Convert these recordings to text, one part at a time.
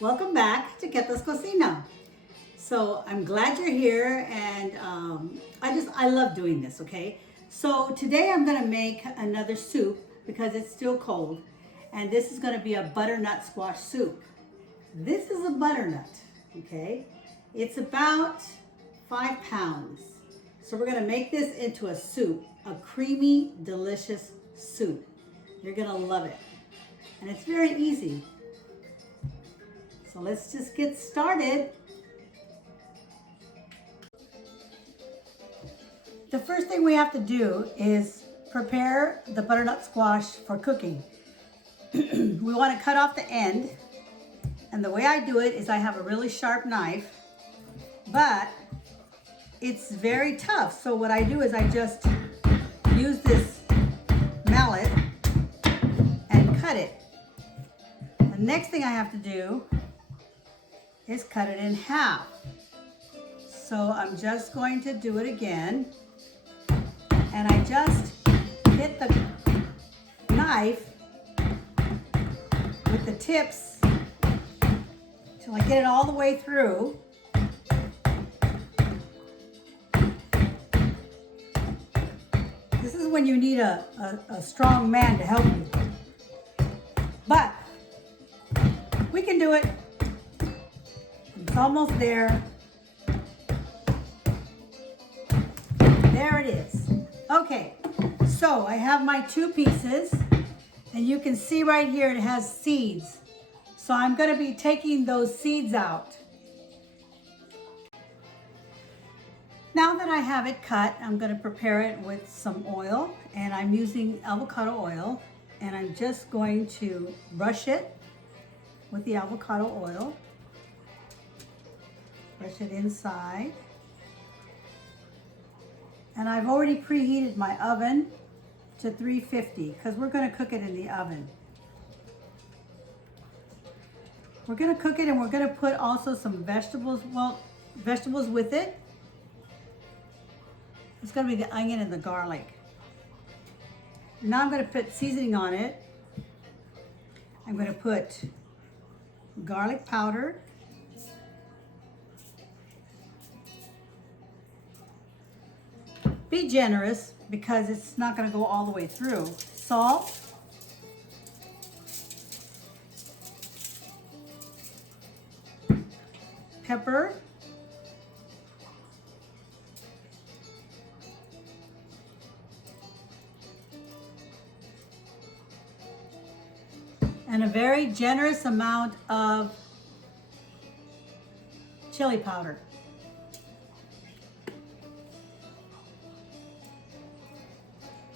Welcome back to Keta's Cocina. So I'm glad you're here, and I love doing this. Okay, so today I'm gonna make another soup because it's still cold, and this is gonna be a butternut squash soup. This is a butternut. Okay, it's about 5 pounds. So we're gonna make this into a soup, a creamy, delicious soup. You're gonna love it, and it's very easy. So let's just get started. The first thing we have to do is prepare the butternut squash for cooking. We want to cut off the end, and the way I do it is I have a really sharp knife, but it's very tough. So what I do is I just use this mallet and cut it. The next thing I have to do is cut it in half. So I'm just going to do it again, and I just hit the knife with the tips till I get it all the way through. This is when you need a strong man to help you, but we can do it. It's almost there. There it is. Okay, so I have my two pieces, and you can see right here it has seeds. So I'm going to be taking those seeds out. Now that I have it cut, I'm going to prepare it with some oil, and I'm using avocado oil, and I'm just going to brush it with the avocado oil. Brush it inside. And I've already preheated my oven to 350 because we're going to cook it in the oven. We're going to cook it, and we're going to put also some vegetables with it. It's going to be the onion and the garlic. Now I'm going to put seasoning on it. I'm going to put garlic powder, be generous because it's not going to go all the way through. Salt, pepper, and a very generous amount of chili powder.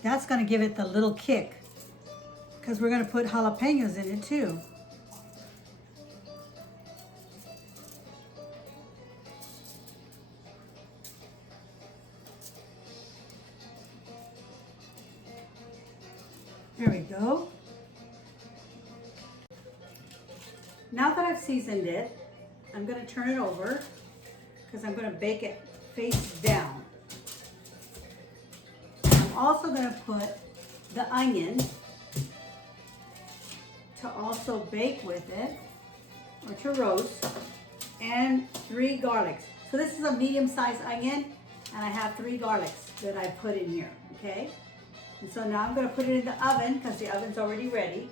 That's going to give it the little kick because we're going to put jalapenos in it too. There we go. Now that I've seasoned it, I'm going to turn it over because I'm going to bake it face down. I'm also going to put the onion to also bake with it, or to roast, and 3 garlics. So this is a medium-sized onion, and I have 3 garlics that I put in here, okay? And so now I'm going to put it in the oven because the oven's already ready.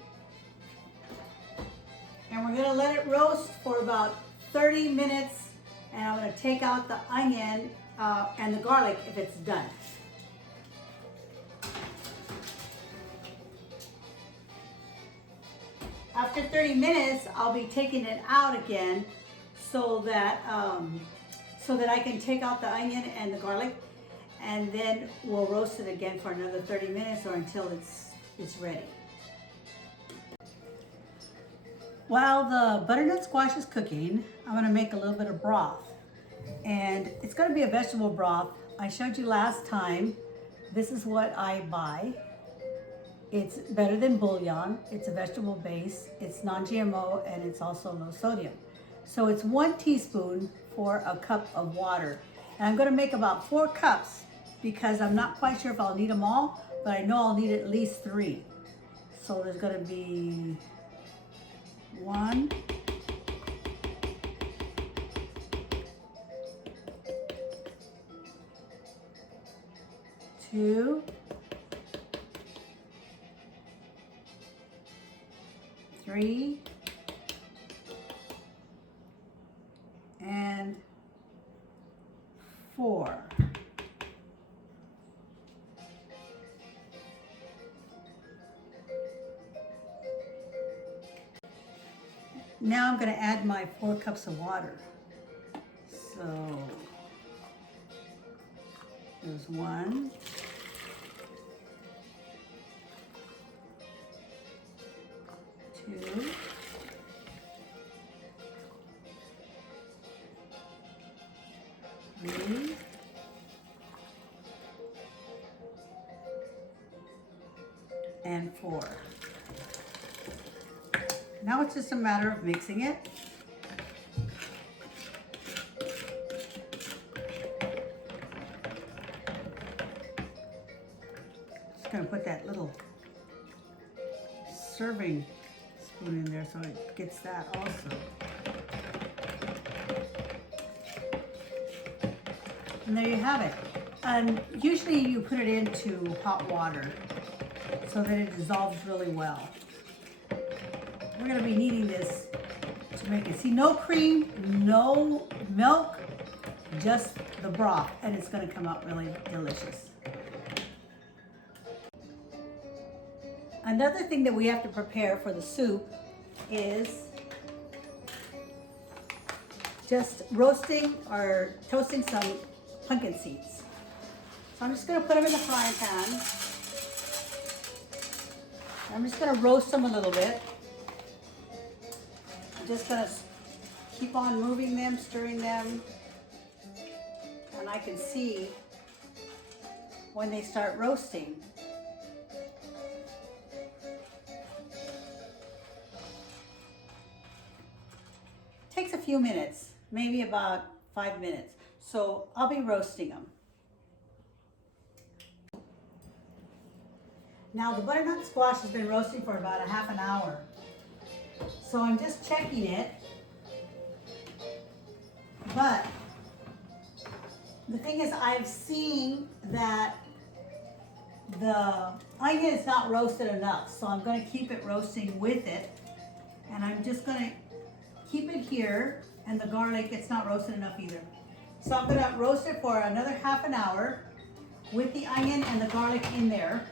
And we're going to let it roast for about 30 minutes, and I'm going to take out the onion and the garlic if it's done. After 30 minutes, I'll be taking it out again so that I can take out the onion and the garlic, and then we'll roast it again for another 30 minutes or until it's ready. While the butternut squash is cooking, I'm going to make a little bit of broth, and it's going to be a vegetable broth. I showed you last time. This is what I buy. It's better than bouillon. It's a vegetable base. It's non-GMO, and it's also low sodium. So it's 1 teaspoon for a cup of water. And I'm going to make about 4 cups because I'm not quite sure if I'll need them all, but I know I'll need at least 3. So there's going to be 1, 2, 3, and 4. Now I'm going to add my 4 cups of water. So there's 1, 2, 3, and 4. Now it's just a matter of mixing it. Just gonna put that little serving spoon in there so it gets that also. And there you have it. And usually you put it into hot water so that it dissolves really well. We're gonna be needing this to make it. See, no cream, no milk, just the broth, and it's gonna come out really delicious. Another thing that we have to prepare for the soup is just roasting or toasting some pumpkin seeds. So I'm just gonna put them in the frying pan. I'm just gonna roast them a little bit. I'm just gonna keep on moving them, stirring them, and I can see when they start roasting. Takes a few minutes, maybe about 5 minutes. So I'll be roasting them. Now the butternut squash has been roasting for about a half an hour. So I'm just checking it. But the thing is, I've seen that the onion is not roasted enough. So I'm going to keep it roasting with it. And I'm just going to keep it here, and the garlic, it's not roasted enough either. So I'm gonna roast it for another half an hour with the onion and the garlic in there.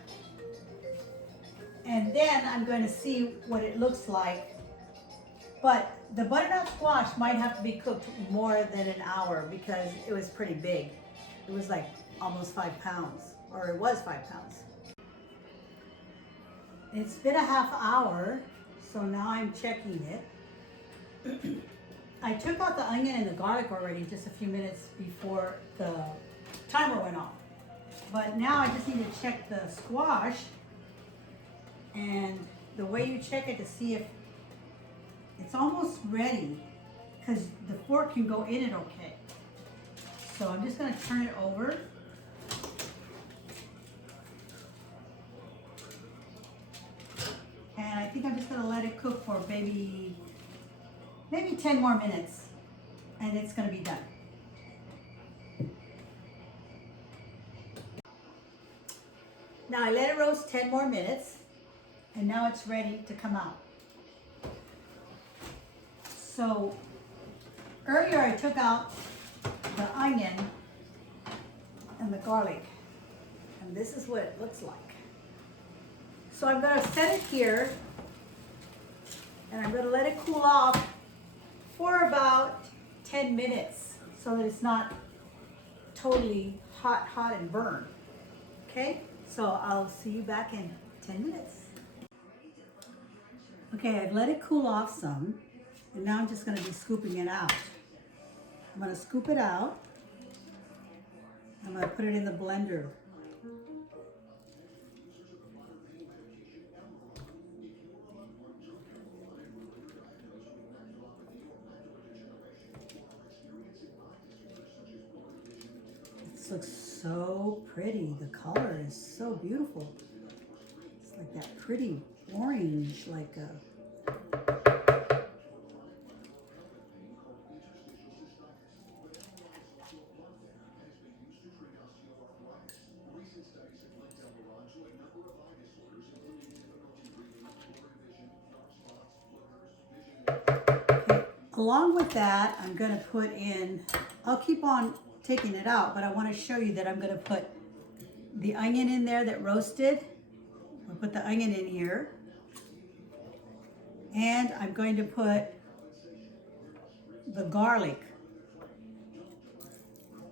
And then I'm going to see what it looks like. But the butternut squash might have to be cooked more than an hour because it was pretty big. It was like almost 5 pounds, or it was 5 pounds. It's been a half hour, so now I'm checking it. I took out the onion and the garlic already just a few minutes before the timer went off. But now I just need to check the squash, and the way you check it to see if it's almost ready, because the fork can go in it okay. So I'm just gonna turn it over. And I think I'm just gonna let it cook for maybe 10 more minutes, and it's gonna be done. Now I let it roast 10 more minutes, and now it's ready to come out. So earlier I took out the onion and the garlic, and this is what it looks like. So I'm gonna set it here, and I'm gonna let it cool off for about 10 minutes so that it's not totally hot and burned. Okay, so I'll see you back in 10 minutes. Okay, I've let it cool off some, and now I'm just gonna be scooping it out. I'm gonna scoop it out. I'm gonna put it in the blender. This looks so pretty. The color is so beautiful. It's like that pretty orange, like a along with that, I'm gonna put in, I'll keep on taking it out, but I wanna show you that I'm gonna put the onion in there that roasted. We'll put the onion in here. And I'm going to put the garlic.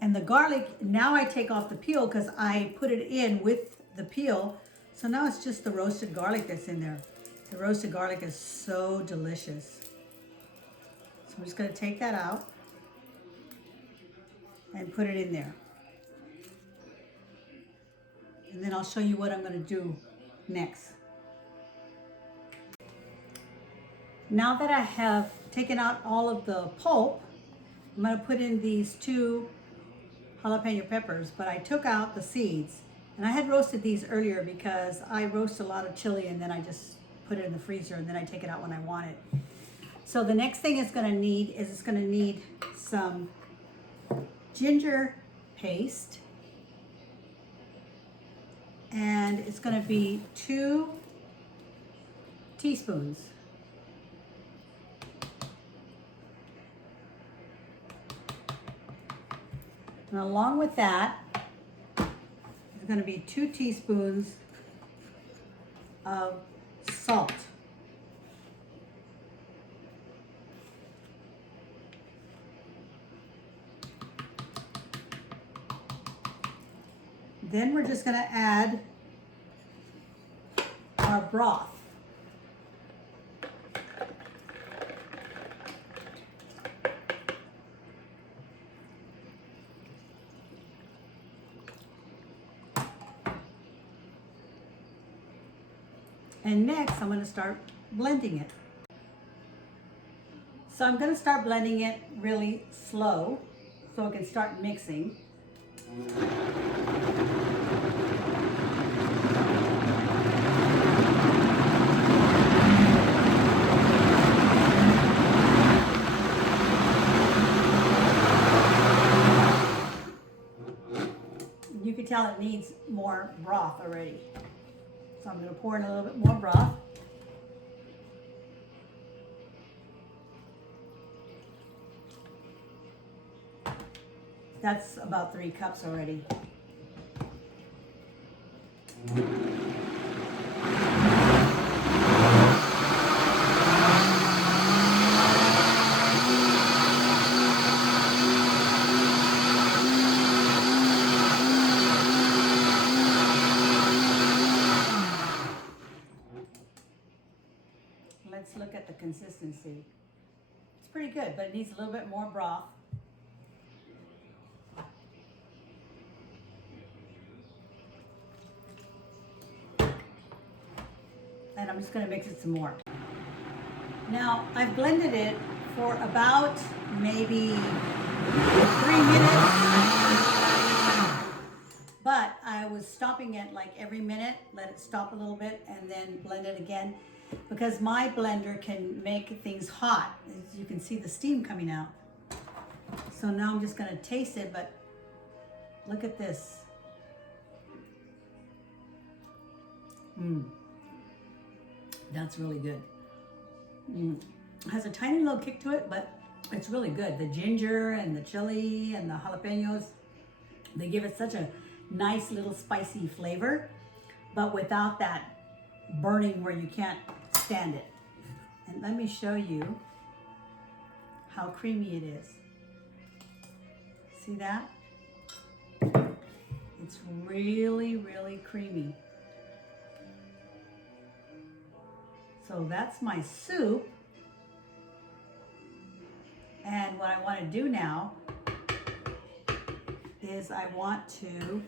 And the garlic, now I take off the peel because I put it in with the peel. So now it's just the roasted garlic that's in there. The roasted garlic is so delicious. So I'm just gonna take that out and put it in there. And then I'll show you what I'm gonna do next. Now that I have taken out all of the pulp, I'm gonna put in these 2 jalapeno peppers, but I took out the seeds. And I had roasted these earlier because I roast a lot of chili and then I just put it in the freezer and then I take it out when I want it. So the next thing it's gonna need is it's gonna need some ginger paste. And it's gonna be 2 teaspoons. And along with that, there's gonna be 2 teaspoons of salt. Then we're just gonna add our broth. And next, I'm gonna start blending it. So I'm gonna start blending it really slow so it can start mixing. You can tell it needs more broth already. So I'm gonna pour in a little bit more broth. That's about 3 cups already. Let's look at the consistency. It's pretty good, but it needs a little bit more broth. And I'm just gonna mix it some more. Now, I've blended it for about maybe 3 minutes, but I was stopping it like every minute, let it stop a little bit and then blend it again because my blender can make things hot. As you can see the steam coming out. So now I'm just gonna taste it, but look at this. That's really good. It has a tiny little kick to it, but it's really good. The ginger and the chili and the jalapenos, they give it such a nice little spicy flavor, but without that burning where you can't stand it. And let me show you how creamy it is. See that? It's really, really creamy. So that's my soup. And what I want to do now is I want to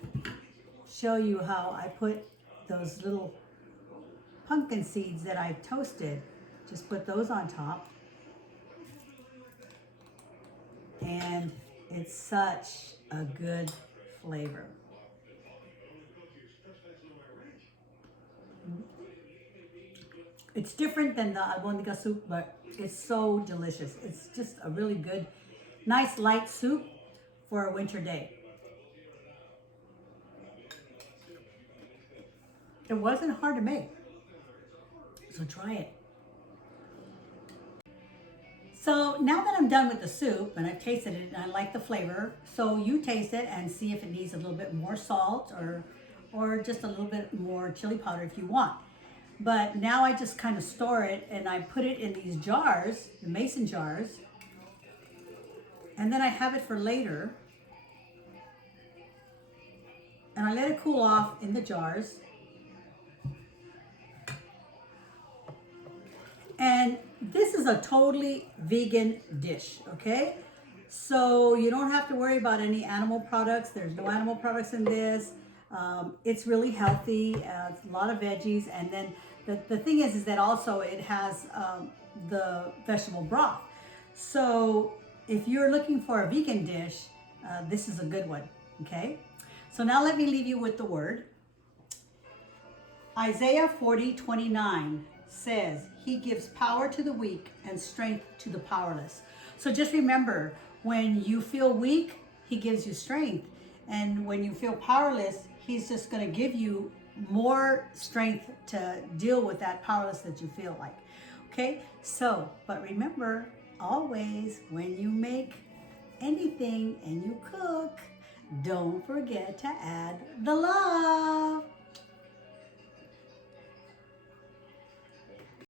show you how I put those little pumpkin seeds that I've toasted. Just put those on top. And it's such a good flavor. It's different than the albondiga soup, but it's so delicious. It's just a really good, nice light soup for a winter day. It wasn't hard to make, so try it. So now that I'm done with the soup and I've tasted it and I like the flavor, so you taste it and see if it needs a little bit more salt or just a little bit more chili powder if you want. But now I just kind of store it and I put it in these jars, the mason jars, and then I have it for later. And I let it cool off in the jars. And this is a totally vegan dish, okay? So you don't have to worry about any animal products. There's no animal products in this. It's really healthy. It's a lot of veggies. And then the thing is that also it has the vegetable broth. So if you're looking for a vegan dish, this is a good one, okay? So now let me leave you with the word. Isaiah 40:29 says, he gives power to the weak and strength to the powerless. So just remember, when you feel weak, he gives you strength. And when you feel powerless, he's just going to give you more strength to deal with that powerless that you feel like. Okay? So, but remember, always when you make anything and you cook, don't forget to add the love.